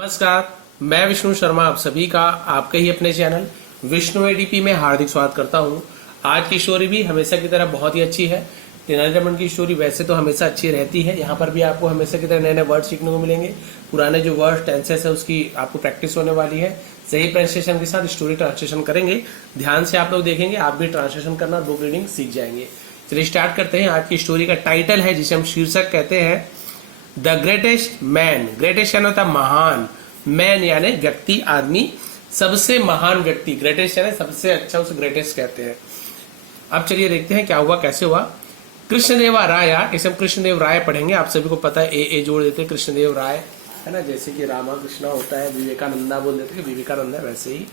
नमस्कार, मैं विष्णु शर्मा आप सभी का आपके ही अपने चैनल विष्णु एडीपी में हार्दिक स्वागत करता हूं। आज की स्टोरी भी हमेशा की तरह बहुत ही अच्छी है। तेनाली रामन की स्टोरी वैसे तो हमेशा अच्छी रहती है। यहाँ पर भी आपको हमेशा की तरह नए नए वर्ड सीखने को मिलेंगे। पुराने जो वर्ड टेंसेस है उसकी आपको प्रैक्टिस होने वाली है। सही प्रोनाउंसिएशन के साथ स्टोरी ट्रांसलेशन करेंगे। ध्यान से आप लोग देखेंगे, आप भी ट्रांसलेशन करना, बुक रीडिंग सीख जाएंगे। चलिए स्टार्ट करते हैं। आज की स्टोरी का टाइटल है जिसे हम शीर्षक कहते हैं द ग्रेटेस्ट मैन। ग्रेटेस्ट यानी होता है महान, मैन यानी व्यक्ति, आदमी, सबसे महान व्यक्ति। ग्रेटेस्ट यानी सबसे अच्छा, उसे ग्रेटेस्ट कहते हैं। अब चलिए देखते हैं क्या हुआ, कैसे हुआ। कृष्णदेवा राय, इसे हम कृष्णदेव राय पढ़ेंगे। आप सभी को पता है, ए जोड़ देते हैं, कृष्णदेव राय है ना। जैसे कि रामा कृष्णा होता है, विवेकानंदा बोल देते हैं, विवेकानंदा, वैसे ही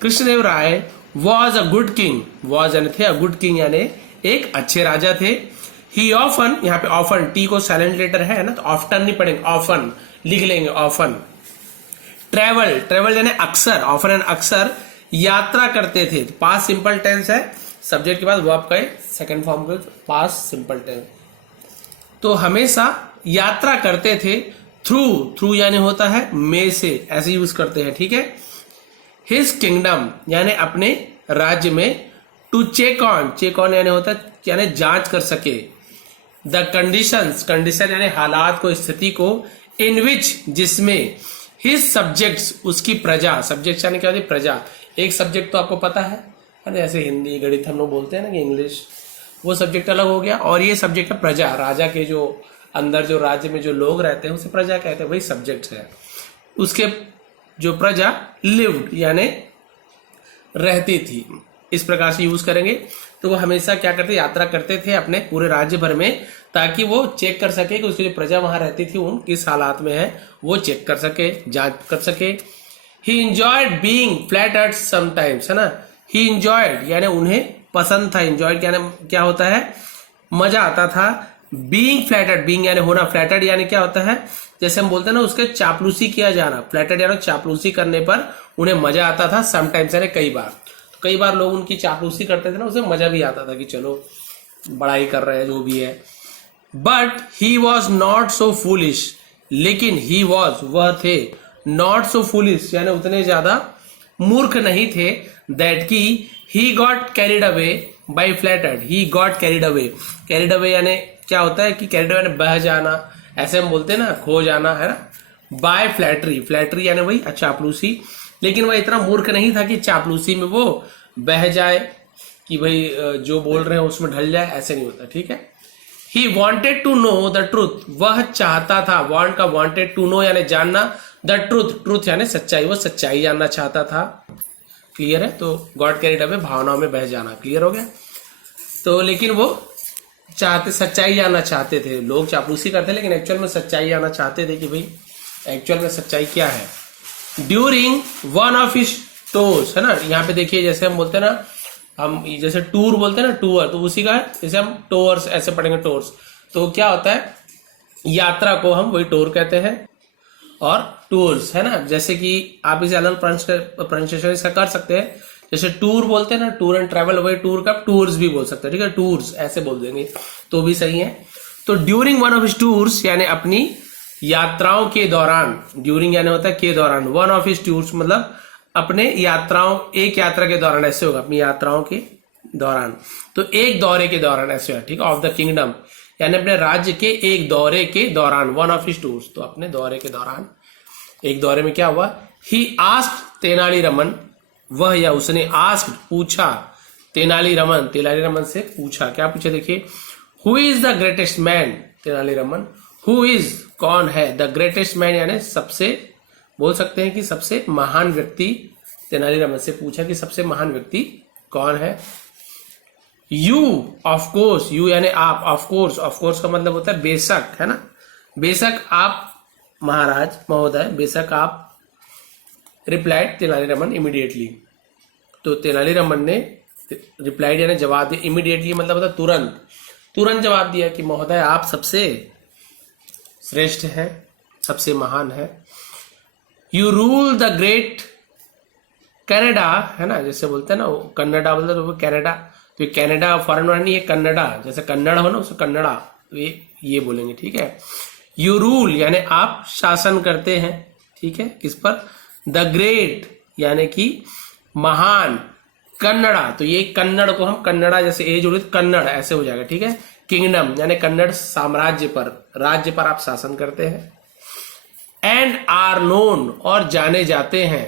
Krishnadeva Raya was a good king. Was यानी थे, अ गुड किंग यानी एक अच्छे राजा थे। ही ऑफन, यहाँ पे ऑफन टी को साइलेंट लेटर है ना, तो ऑफ्टन नहीं पढ़ेंगे, ऑफन लिख लेंगे, ऑफन। ट्रेवल, ट्रेवल यानी अक्सर, ऑफन एंड अक्सर यात्रा करते थे। पास्ट सिंपल टेंस है, सब्जेक्ट के बाद वर्ब का सेकंड फॉर्म के पास्ट सिंपल टेंस। तो हमेशा यात्रा करते थे। थ्रू, थ्रू यानी होता है में से, ऐसे यूज करते हैं, ठीक है। हिज किंगडम यानी अपने राज्य में। To check on, check on यानी होता है यानी जांच कर सके। द कंडीशंस, कंडीशन यानी हालात को, स्थिति को। इन विच, जिसमें। हिज सब्जेक्ट्स, उसकी प्रजा। सब्जेक्ट यानी क्या होती है, प्रजा। एक सब्जेक्ट तो आपको पता है ना, जैसे हिंदी गणित हम लोग बोलते हैं ना कि इंग्लिश, वो सब्जेक्ट अलग हो गया। और ये सब्जेक्ट है प्रजा, राजा के जो अंदर जो राज्य में जो लोग रहते हैं उसे प्रजा कहते हैं, वही सब्जेक्ट है। उसके जो प्रजा लिव्ड यानी रहती थी, इस प्रकार से यूज करेंगे। तो वो हमेशा क्या करते, यात्रा करते थे अपने पूरे राज्य भर में, ताकि वो चेक कर सके कि उसकी जो प्रजा वहां रहती थी उन किस हालात में है, वो चेक कर सके, जांच कर सके। ही इंजॉयड बीइंग फ्लैटर्ड समटाइम्स, है ना। ही इंजॉयड यानी उन्हें पसंद था। इंजॉयड यानी क्या होता है, मजा आता था। बीइंग फ्लैटर्ड, बीइंग यानी होना, फ्लैटर्ड यानी क्या होता है, जैसे हम बोलते हैं ना उसके चापलूसी किया जाना। फ्लैटर्ड यानी चापलूसी करने पर उन्हें मजा आता था। समटाइम्स यानी कई बार। तो कई बार लोग उनकी चापलूसी करते थे ना, उसे मजा भी आता था कि चलो बड़ाई कर रहे हैं, जो भी है। But he was not so foolish, लेकिन ही वॉज वह थे, नॉट सो फूलिश यानी उतने ज्यादा मूर्ख नहीं थे। दैट की he got carried away by flattered. He got carried away, carried away यानी क्या होता है कि कैरिड अवे यानी बह जाना, ऐसे हम बोलते हैं ना, खो जाना, है ना। बाय फ्लैटरी, फ्लैटरी यानी वही चापलूसी। लेकिन वह इतना मूर्ख नहीं था कि चापलूसी में वो बह जाए, कि भाई जो बोल रहे हैं उसमें ढल जाए, ऐसे नहीं होता, ठीक है। He wanted to know the truth, वह चाहता था। want का wanted to know यानी जानना, the truth, truth यानी सच्चाई, वो सच्चाई जानना चाहता था। क्लियर है। तो गॉड कैरिड अवे, भावनाओं में बह जाना, क्लियर हो गया। तो लेकिन वो चाहते, सच्चाई जानना चाहते थे। लोग चापलूसी करते लेकिन एक्चुअल में सच्चाई जानना चाहते थे कि भाई एक्चुअल में सच्चाई क्या है। During one of his tours, है ना। यहाँ पे देखिए, जैसे हम बोलते हैं ना, हम जैसे टूर बोलते हैं ना, टूर, तो उसी का जैसे हम टूर्स ऐसे पढ़ेंगे, टूर्स। तो क्या होता है, यात्रा को हम वही टूर कहते हैं, और टूर्स, है ना। जैसे कि आप इसे अलग प्रोनाउंसिएशन इसका कर सकते हैं। जैसे टूर बोलते हैं ना, टूर एंड ट्रैवल, वही टूर का टूर्स भी बोल सकते हैं, ठीक है। टूर्स ऐसे बोल देंगे तो भी सही है। तो during one of his tours यानी अपनी यात्राओं के दौरान। ड्यूरिंग यानी होता है के दौरान, वन ऑफ हिज टूर्स मतलब अपने यात्राओं, एक यात्रा के दौरान, ऐसे होगा, अपनी यात्राओं के दौरान। तो एक दौरे के दौरान ऐसे होगा, ठीक है। ऑफ द किंगडम यानी अपने राज्य के एक दौरे के दौरान, वन ऑफ हिज टूर्स, तो अपने दौरे के दौरान, एक दौरे में क्या हुआ। ही आस्क्ड तेनाली रमन, वह या उसने, आस्क्ड पूछा, तेनाली रमन, तेनाली रमन से पूछा, क्या पूछा, देखिए। Who is the greatest man, Tenali Raman. Who is कौन है, द ग्रेटेस्ट मैन यानी सबसे, बोल सकते हैं कि सबसे महान व्यक्ति। तेनाली रामन से पूछा कि सबसे महान व्यक्ति कौन है। यू ऑफ कोर्स, यू यानी आप, ऑफ कोर्स, ऑफ कोर्स का मतलब होता है बेशक, है ना। बेशक आप महाराज महोदय, बेशक आप। रिप्लाइड तेनाली रामन इमीडिएटली, तो तेनाली रामन ने रिप्लाइड यानी जवाब दिया। इमीडिएटली मतलब होता तुरंत, तुरंत जवाब दिया कि महोदय आप सबसे श्रेष्ठ है, सबसे महान है। You rule the great Canada, है ना, जैसे बोलते हैं ना, कन्नडा बोलते हैं तो कनाडा, तो ये कनाडा फॉरेन वर्ड नहीं है, कन्नडा, जैसे कन्नड़ हो ना उसे कन्नडा, तो ये बोलेंगे, ठीक है। यू रूल यानी आप शासन करते हैं, ठीक है, किस पर? द ग्रेट यानी कि महान कन्नड़ा, तो ये कन्नड़ को हम कन्नड़ा जैसे ए जोड़े कन्नड़ ऐसे हो जाएगा, ठीक है। किंगडम यानी कन्नड़ साम्राज्य पर, राज्य पर आप शासन करते हैं। एंड आर नोन और जाने जाते हैं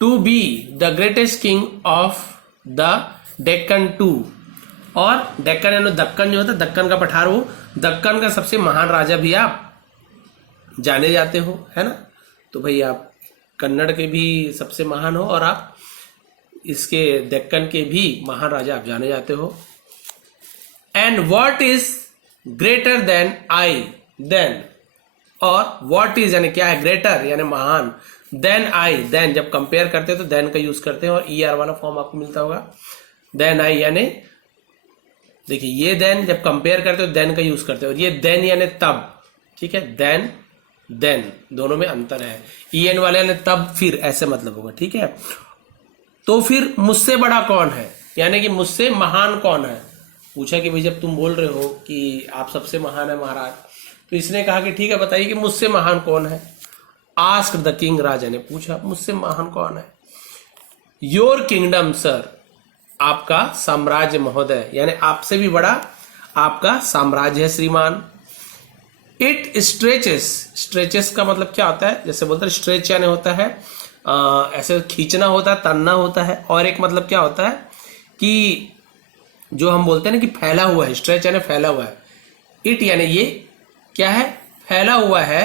to be the greatest king of the Deccan to, और डेक्कन यानी दक्कन जो होता है, दक्कन का पठार, वो दक्कन का सबसे महान राजा भी आप जाने जाते हो, है ना। तो भाई आप कन्नड़ के भी सबसे महान हो और आप इसके डेक्कन के भी महान राजा आप जाने जाते हो। And what is greater than I, than, और व्हाट इज यानी क्या है, ग्रेटर यानी महान, देन आई, देन जब कंपेयर करते हैं तो देन का यूज करते हैं और ईआर वाला फॉर्म आपको मिलता होगा। देन आई यानी देखिए ये देन जब कंपेयर करते हो देन का यूज करते हो, और ये देन यानी तब, ठीक है। देन देन दोनों में अंतर है, ईएन वाले यानी तब फिर ऐसे मतलब होगा, ठीक है। तो फिर मुझसे बड़ा कौन है, यानी कि मुझसे महान कौन है, पूछा कि भाई जब तुम बोल रहे हो कि आप सबसे महान है महाराज, तो इसने कहा कि ठीक है बताइए कि मुझसे महान कौन है। आस्क द किंग, राजा ने पूछा मुझसे महान कौन है। योर किंगडम सर, आपका साम्राज्य महोदय, यानी आपसे भी बड़ा आपका साम्राज्य है श्रीमान। इट स्ट्रेचेस, स्ट्रेचेस का मतलब क्या होता है, जैसे बोलते हैं स्ट्रेच यानी होता है ऐसे खींचना होता है, तनना होता है, और एक मतलब क्या होता है कि जो हम बोलते हैं ना कि फैला हुआ है, स्ट्रेच यानी फैला हुआ है। इट यानी ये क्या है, फैला हुआ है।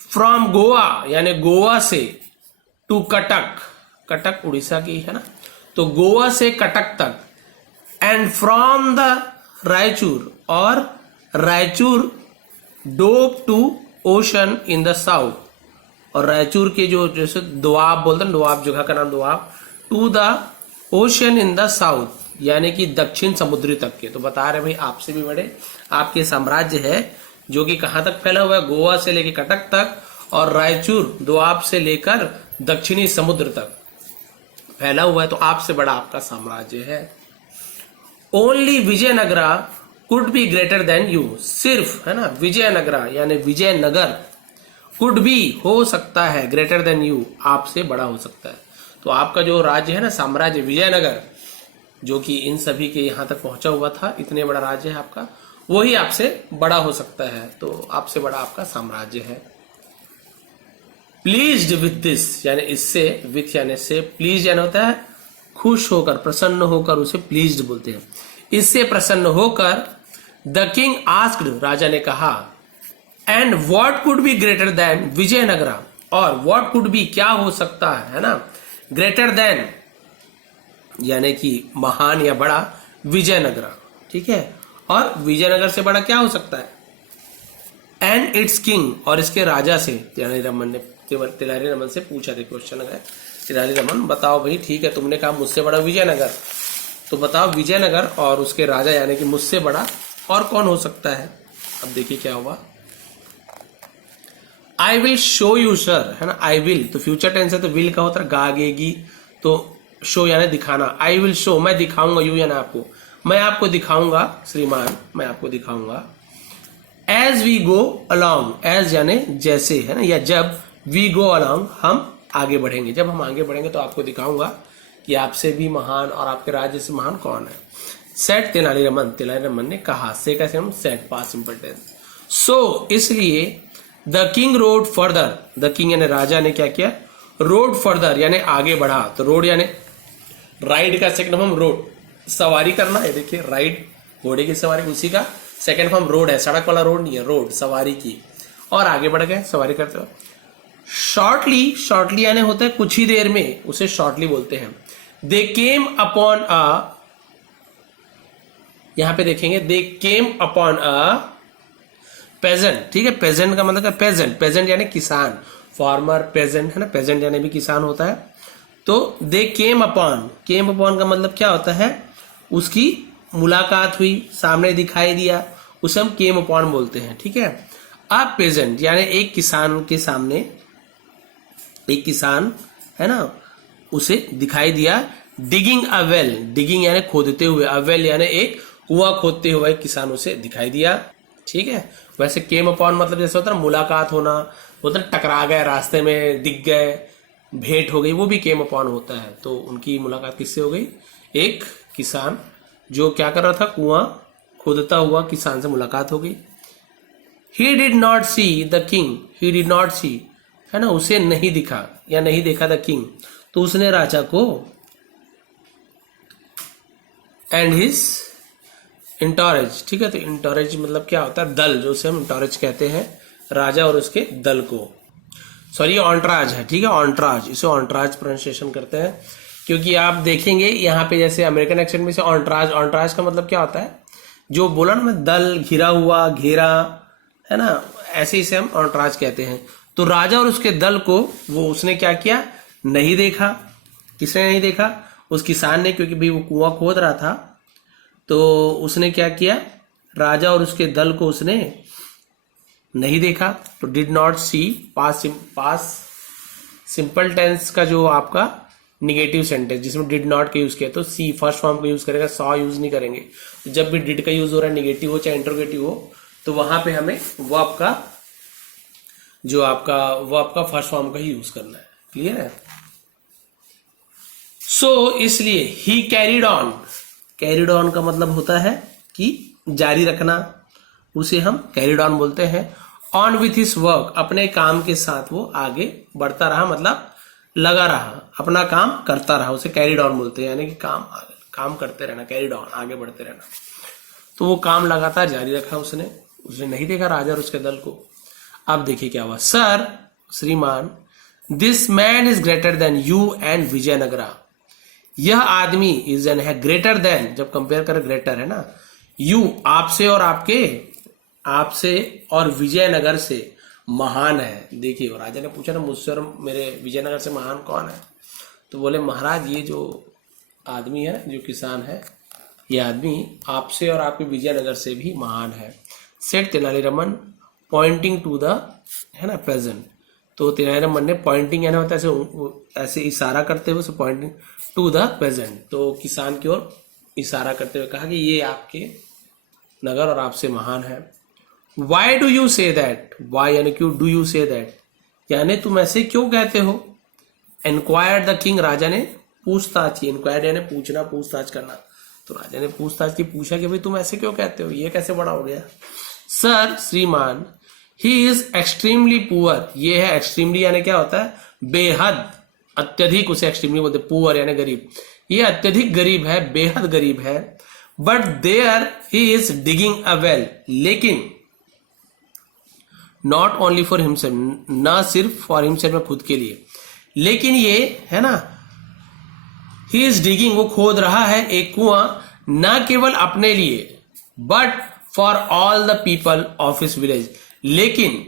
फ्रॉम गोवा यानी गोवा से, टू कटक, कटक उड़ीसा की है ना, तो गोवा से कटक तक। एंड फ्रॉम द रायचूर, और Raichur Doab to ocean in the south, और रायचूर के जो जैसे दोआब बोलते हैं, दोआब जगह का नाम Doab, to the ocean in the south यानी कि दक्षिण समुद्री तक के। तो बता रहे भाई आपसे भी बड़े आपके साम्राज्य है जो कि कहां तक फैला हुआ है, गोवा से लेकर कटक तक, और रायचूर दोआब से लेकर दक्षिणी समुद्र तक फैला हुआ है, तो आपसे बड़ा आपका साम्राज्य है। Only Vijayanagara could be greater than you, सिर्फ है ना विजयनगरा यानी विजयनगर, कुड बी हो सकता है, ग्रेटर देन यू आपसे बड़ा हो सकता है। तो आपका जो राज्य है ना साम्राज्य विजयनगर, जो कि इन सभी के यहां तक पहुंचा हुआ था, इतने बड़ा राज्य है आपका, वही आपसे बड़ा हो सकता है, तो आपसे बड़ा आपका साम्राज्य है। प्लीज्ड विथ दिस यानी इससे, विथ यानी से, प्लीज यानी होता है खुश होकर, प्रसन्न होकर, उसे प्लीज्ड बोलते हैं। इससे प्रसन्न होकर द किंग आस्क्ड, राजा ने कहा, and what could be greater than Vijayanagara, और व्हाट कुड बी क्या हो सकता है ना, ग्रेटर देन यानी कि महान या बड़ा, विजयनगरा, ठीक है। और विजयनगर से बड़ा क्या हो सकता है, एंड इट्स किंग, और इसके राजा से, तेनालीरामन ने तेनालीरामन से पूछा था क्वेश्चन है, तेनालीरामन बताओ भाई, ठीक है तुमने कहा मुझसे बड़ा विजयनगर, तो बताओ विजयनगर और उसके राजा यानी कि मुझसे बड़ा और कौन हो सकता है। अब देखिए क्या हुआ, I will show you sir, है ना, आई विल तो फ्यूचर टेंस है, तो विल का होता है गागेगी, तो शो यानी दिखाना, आई विल शो मैं दिखाऊंगा, यू यानी आपको, मैं आपको दिखाऊंगा श्रीमान, मैं आपको दिखाऊंगा। As we go along, as यानी जैसे, है ना, या जब, वी गो अलॉन्ग हम आगे बढ़ेंगे, जब हम आगे बढ़ेंगे तो आपको दिखाऊंगा कि आपसे भी महान और आपके राज्य से महान कौन है। सेट तेनालीरामन, तेनालीरामन ने कहा, से कैसे हम सेट पास्ट सिंपल टेंस। सो इसलिए the king road further, the king यानी राजा ने क्या किया, रोड फर्दर यानी आगे बढ़ा, तो रोड यानी राइड का सेकंड फॉर्म रोड, सवारी करना है, देखिए राइड घोड़े की सवारी, उसी का सेकंड फॉर्म रोड है, सड़क वाला रोड नहीं है, रोड सवारी की, और आगे बढ़ गए सवारी करते हो। शॉर्टली, शॉर्टली यानी होता है कुछ ही देर में, उसे शॉर्टली बोलते हैं। दे केम अपॉन अ, यहां पे देखेंगे दे केम अपॉन अ पेजेंट, ठीक है, पेजेंट का मतलब पेजेंट, पेजेंट यानी किसान, फार्मर पेजेंट है ना, पेजेंट यानी भी किसान होता है। तो दे केम अपॉन, केम अपॉन का मतलब क्या होता है, उसकी मुलाकात हुई, सामने दिखाई दिया, उसे हम केम अपॉन बोलते हैं, ठीक है। अब पेजेंट यानी एक किसान के सामने, एक किसान है ना, उसे दिखाई दिया। डिगिंग अ वेल, डिगिंग यानी खोदते हुए, अ वेल यानी एक कुआं खोदते हुए किसान उसे दिखाई दिया, ठीक है। वैसे केम अपॉन मतलब जैसे होता है मुलाकात होना, बोलते टकरा गए, रास्ते में दिख गए, भेंट हो गई, वो भी केम अपॉन होता है। तो उनकी मुलाकात किससे हो गई? एक किसान जो क्या कर रहा था, कुआं खोदता हुआ किसान से मुलाकात हो गई। He did not see the king, he did not see, है ना, उसे नहीं दिखा या नहीं देखा द किंग, तो उसने राजा को एंड हिज इंटोरेज, ठीक है, तो इंटोरेज मतलब क्या होता है? दल, जो उसे हम इंटोरेज कहते हैं, राजा और उसके दल को। सॉरी, ऑन्ट्राज है, ठीक है, ऑन्ट्राज, इसे ऑन्ट्राज प्रोनाउंसिएशन करते हैं, क्योंकि आप देखेंगे यहाँ पे जैसे अमेरिकन एक्सेंट में से ऑन्ट्राज, ऑन्ट्राज का मतलब क्या होता है? जो बोला ना मैं, दल, घिरा हुआ, घेरा, है ना, ऐसे इसे हम ऑन्ट्राज कहते हैं। तो राजा और उसके दल को वो उसने क्या किया? नहीं देखा। किसने नहीं देखा? उस किसान ने, क्योंकि भाई वो कुआं खोद रहा था, तो उसने क्या किया? राजा और उसके दल को उसने नहीं देखा। तो did not see, past simple tense का जो आपका निगेटिव सेंटेंस जिसमें डिड नॉट का यूज किया, तो सी फर्स्ट फॉर्म का यूज करेगा, सॉ यूज नहीं करेंगे। तो जब भी डिड का यूज हो रहा है, निगेटिव हो चाहे इंट्रोगेटिव हो, तो वहां पे हमें वो आपका फर्स्ट फॉर्म का ही यूज करना है। क्लियर है? सो इसलिए ही कैरिड ऑन, कैरिड ऑन का मतलब होता है कि जारी रखना, उसे हम कैरिड ऑन बोलते हैं। ऑन विथ हिज वर्क, अपने काम के साथ वो आगे बढ़ता रहा, मतलब लगा रहा, अपना काम करता रहा, उसे कैरिड ऑन बोलते हैं, यानी कि काम करते रहना, कैरिड ऑन, आगे बढ़ते रहना। तो वो काम लगातार जारी रखा उसने नहीं देखा राजा और उसके दल को। अब देखिए क्या हुआ। सर, श्रीमान, this man is greater then you and Vijayanagara, यह आदमी इज एन है ग्रेटर देन, जब कंपेयर करें ग्रेटर है ना, यू आपसे और आपसे और विजयनगर से महान है। देखिए राजा ने पूछा ना, मुझसे और मेरे विजयनगर से महान कौन है? तो बोले महाराज ये जो आदमी है, जो किसान है, ये आदमी आपसे और आपके विजयनगर से भी महान है। सेठ तेनालीरामन पॉइंटिंग टू द, है ना, प्रेजेंट। तो तेनालीरामन ने पॉइंटिंग, यानी होता है ऐसे इशारा करते हुए, पॉइंटिंग टू द प्रेजेंट, तो किसान की ओर इशारा करते हुए कहा कि ये आपके नगर और आपसे महान है। Why do you say that, why यानी क्यों, डू यू से दैट यानी तुम ऐसे क्यों कहते हो? इंक्वायर्ड द किंग, राजा ने पूछताछ की, इंक्वायर्ड यानी पूछना, पूछताछ करना। तो राजा ने पूछताछ की, पूछा कि भाई तुम ऐसे क्यों कहते हो, ये कैसे बड़ा हो गया? सर, श्रीमान, ही इज एक्सट्रीमली पुअर, ये है एक्सट्रीमली यानी क्या होता है? बेहद, अत्यधिक, उसे एक्सट्रीमली बोलते, पुअर यानी गरीब, ये अत्यधिक गरीब है, बेहद गरीब है। But there he is digging a well, लेकिन नॉट ओनली फॉर हिमसेल्फ, ना सिर्फ फॉर हिमसेल्फ में खुद के लिए, लेकिन ये है ना, ही इज डिगिंग, वो खोद रहा है एक कुआं, ना केवल अपने लिए, but for all the people of his village, लेकिन,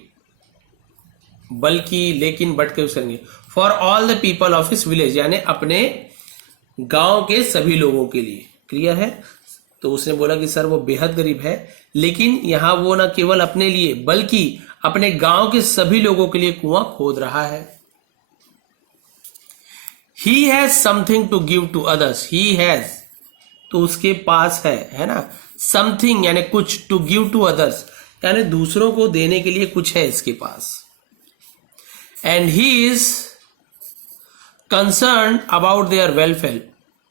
बल्कि, लेकिन बट के यूज करेंगे, for all the people of his village, यानी अपने गांव के सभी लोगों के लिए। क्लियर है? तो उसने बोला कि सर वो बेहद गरीब है, लेकिन यहां वो ना केवल अपने लिए बल्कि अपने गांव के सभी लोगों के लिए कुआं खोद रहा है। He has something to give to others, he has, तो उसके पास है ना, समथिंग यानी कुछ, टू गिव टू अदर्स यानी दूसरों को देने के लिए कुछ है इसके पास। And he is concern about their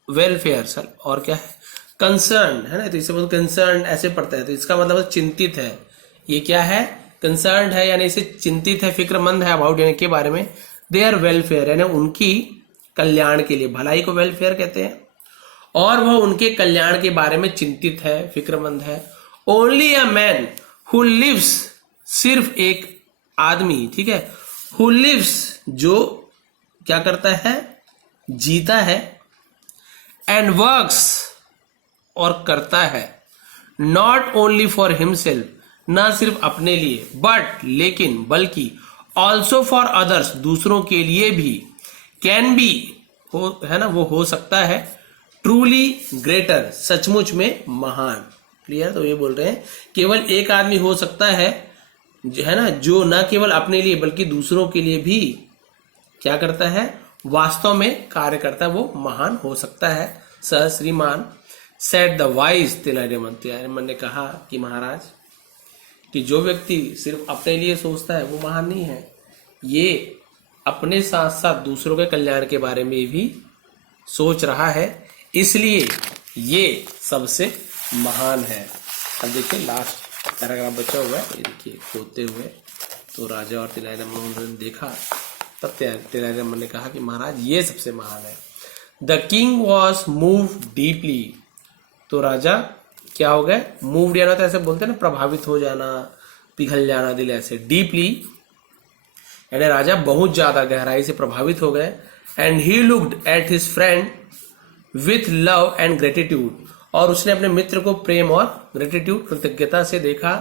welfare sir, और क्या है? कंसर्न है ना, तो इसे बोलते कंसर्न, ऐसे पढ़ता है, तो इसका मतलब चिंतित है। ये क्या है? कंसर्न है, यानी इसे चिंतित है, फिक्रमंद है, अबाउट यानी के बारे में, देयर वेलफेयर यानी उनकी कल्याण के लिए, भलाई को वेलफेयर कहते हैं, और वह उनके कल्याण के बारे में चिंतित है, फिक्रमंद है। Only a man who lives, सिर्फ एक आदमी, ठीक है, हु लिव्स, जो क्या करता है? जीता है, एंड वर्क्स, और करता है, नॉट ओनली फॉर हिमसेल्फ, ना सिर्फ अपने लिए, बट लेकिन, बल्कि, ऑल्सो फॉर अदर्स, दूसरों के लिए भी, कैन बी, हो है ना, वो हो सकता है, ट्रूली ग्रेटर, सचमुच में महान। क्लियर? तो ये बोल रहे हैं केवल एक आदमी हो सकता है ना, जो ना केवल अपने लिए बल्कि दूसरों के लिए भी क्या करता है? वास्तव में कार्य करता है, वो महान हो सकता है। सर, श्रीमान, सेड द वाइज तेनालीरामन ने कहा कि महाराज, कि जो व्यक्ति सिर्फ अपने लिए सोचता है वो महान नहीं है, ये अपने साथ साथ दूसरों के कल्याण के बारे में भी सोच रहा है, इसलिए ये सबसे महान है। अब देखिए लास्ट पैराग्राफ बचा हुआ है, ये देखिए होते हुए तो राजा और तेनालीराम ने देखा, तब तेनालीराम ने कहा कि महाराज ये सबसे महान है। The king was moved deeply, तो राजा क्या हो गए, मूव्ड याना तो ऐसे बोलते हैं ना, प्रभावित हो जाना, पिघल जाना दिल, ऐसे डीपली यानी राजा बहुत ज्यादा गहराई से प्रभावित हो गए। And he looked at his friend with love and gratitude, और उसने अपने मित्र को प्रेम और ग्रेटिट्यूड कृतज्ञता से देखा।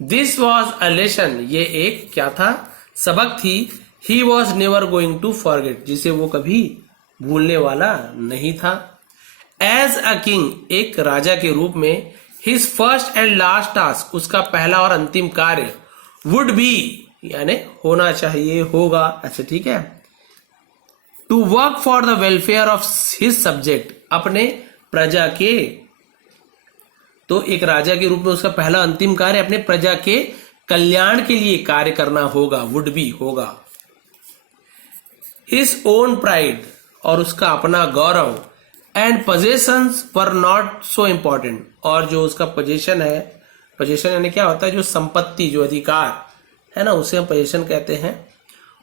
दिस वॉज अ लेसन, ये एक क्या था, सबक थी। He was never going to forget, जिसे वो कभी भूलने वाला नहीं था। एज अ किंग, एक राजा के रूप में, his first and last task, उसका पहला और अंतिम कार्य, वुड बी यानी होना चाहिए, होगा, अच्छा ठीक है, to work for the welfare of his subject, अपने प्रजा के, तो एक राजा के रूप में उसका पहला अंतिम कार्य अपने प्रजा के कल्याण के लिए कार्य करना होगा, वुड बी होगा। हिज ओन प्राइड, और उसका अपना गौरव, and possessions were not so important, और जो उसका पोजेशन है, पोजेशन यानी क्या होता है, जो संपत्ति, जो अधिकार है ना, उसे हम पोजेशन कहते हैं,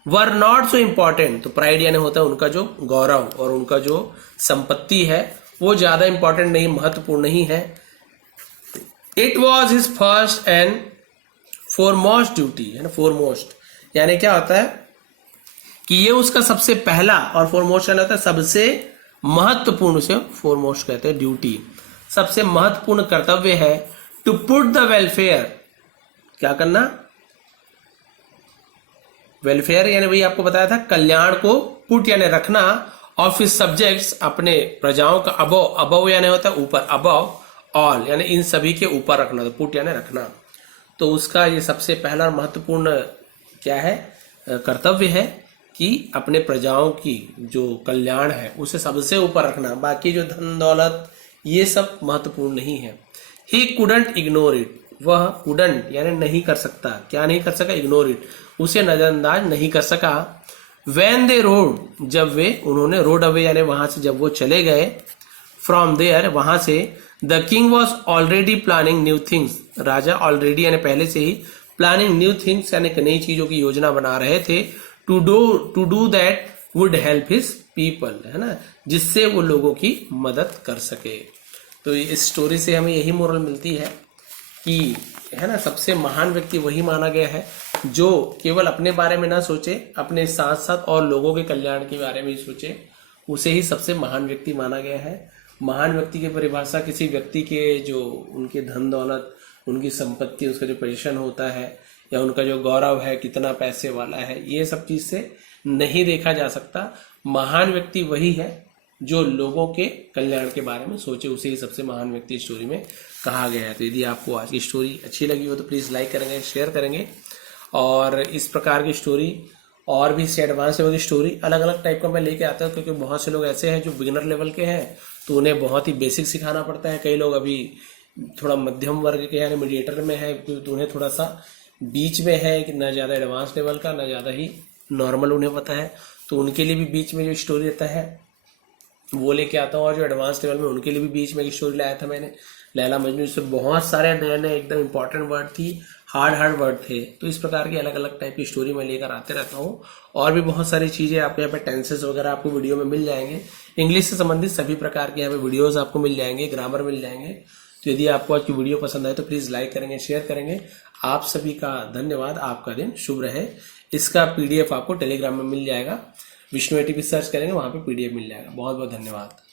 वर नॉट सो इम्पोर्टेंट, तो प्राइड यानी होता है उनका जो गौरव और उनका जो संपत्ति है वो ज्यादा इंपॉर्टेंट नहीं, महत्वपूर्ण नहीं है। It was his first and foremost duty, है ना, फोरमोस्ट यानी क्या होता है कि ये उसका सबसे पहला, और फोरमोस्ट यानी होता है सबसे महत्वपूर्ण, से फोरमोस्ट कहते हैं ड्यूटी, सबसे महत्वपूर्ण कर्तव्य है। टू पुट द वेलफेयर, क्या करना, वेलफेयर यानी वही आपको बताया था, कल्याण को, पुट यानी रखना, ऑफ हिज सब्जेक्ट्स, अपने प्रजाओं का, अबव, अबव यानी होता है ऊपर, अबव ऑल यानी इन सभी के ऊपर रखना, तो पुट यानी रखना, तो उसका ये सबसे पहला और महत्वपूर्ण क्या है, कर्तव्य है कि अपने प्रजाओं की जो कल्याण है उसे सबसे ऊपर रखना, बाकी जो धन दौलत ये सब महत्वपूर्ण नहीं है। ही कुडंट इग्नोर इट, वह कुडंट यानी नहीं कर सकता, क्या नहीं कर सका, इग्नोर इट, उसे नजरअंदाज नहीं कर सका। When they rode, जब वे, उन्होंने रोड अवे यानी वहां से जब वो चले गए, फ्रॉम देयर, वहां से, the king was already planning new things, Raja already यानी पहले से ही, प्लानिंग न्यू थिंग्स यानी नई चीजों की योजना बना रहे थे, to do that would help his people, है ना, जिससे वो लोगों की मदद कर सके। तो इस स्टोरी से हमें यही मोरल मिलती है कि, है ना, सबसे महान व्यक्ति वही माना गया है जो केवल अपने बारे में ना सोचे, अपने साथ साथ और लोगों के कल्याण के बारे में ही सोचे, उसे ही सबसे महान व्यक्ति माना गया है। महान व्यक्ति की परिभाषा किसी व्यक्ति के जो उनके धन दौलत, उनकी संपत्ति, उसका जो पोजीशन होता है, या उनका जो गौरव है, कितना पैसे वाला है, ये सब चीज से नहीं देखा जा सकता। महान व्यक्ति वही है जो लोगों के कल्याण के बारे में सोचे, उसे ही सबसे महान व्यक्ति स्टोरी में कहा गया है। तो यदि आपको आज की स्टोरी अच्छी लगी हो तो प्लीज लाइक करेंगे, शेयर करेंगे, और इस प्रकार की स्टोरी और भी इससे एडवांस लेवल की स्टोरी अलग अलग टाइप का मैं लेके आता हूँ, क्योंकि बहुत से लोग ऐसे हैं जो बिगिनर लेवल के हैं तो उन्हें बहुत ही बेसिक सिखाना पड़ता है। कई लोग अभी थोड़ा मध्यम वर्ग के यानी मीडिएटर में है, तो उन्हें थोड़ा सा बीच में है कि ना ज़्यादा एडवांस लेवल का ना ज़्यादा ही नॉर्मल उन्हें पता है, तो उनके लिए भी बीच में जो स्टोरी रहता है वो लेके आता हूँ। और जो एडवांस लेवल में उनके लिए भी बीच में एक स्टोरी लाया था मैंने, लैला मजनू, इसमें बहुत सारे नए नए एकदम इंपॉर्टेंट वर्ड थी, हार्ड वर्ड थे। तो इस प्रकार की अलग अलग टाइप की स्टोरी मैं लेकर आते रहता हूँ। और भी बहुत सारी चीजें आपको यहाँ पे टेंसेस वगैरह आपको वीडियो में मिल जाएंगे, इंग्लिश से संबंधित सभी प्रकार के यहाँ पे वीडियोस आपको मिल जाएंगे, ग्रामर मिल जाएंगे। तो यदि आपको आज की वीडियो पसंद आए तो प्लीज लाइक करेंगे, शेयर करेंगे। आप सभी का धन्यवाद, आपका दिन शुभ रहे। इसका पीडीएफ आपको टेलीग्राम में मिल जाएगा, विष्णु एटीपी सर्च करेंगे, वहां पे पीडीएफ मिल जाएगा। बहुत बहुत धन्यवाद।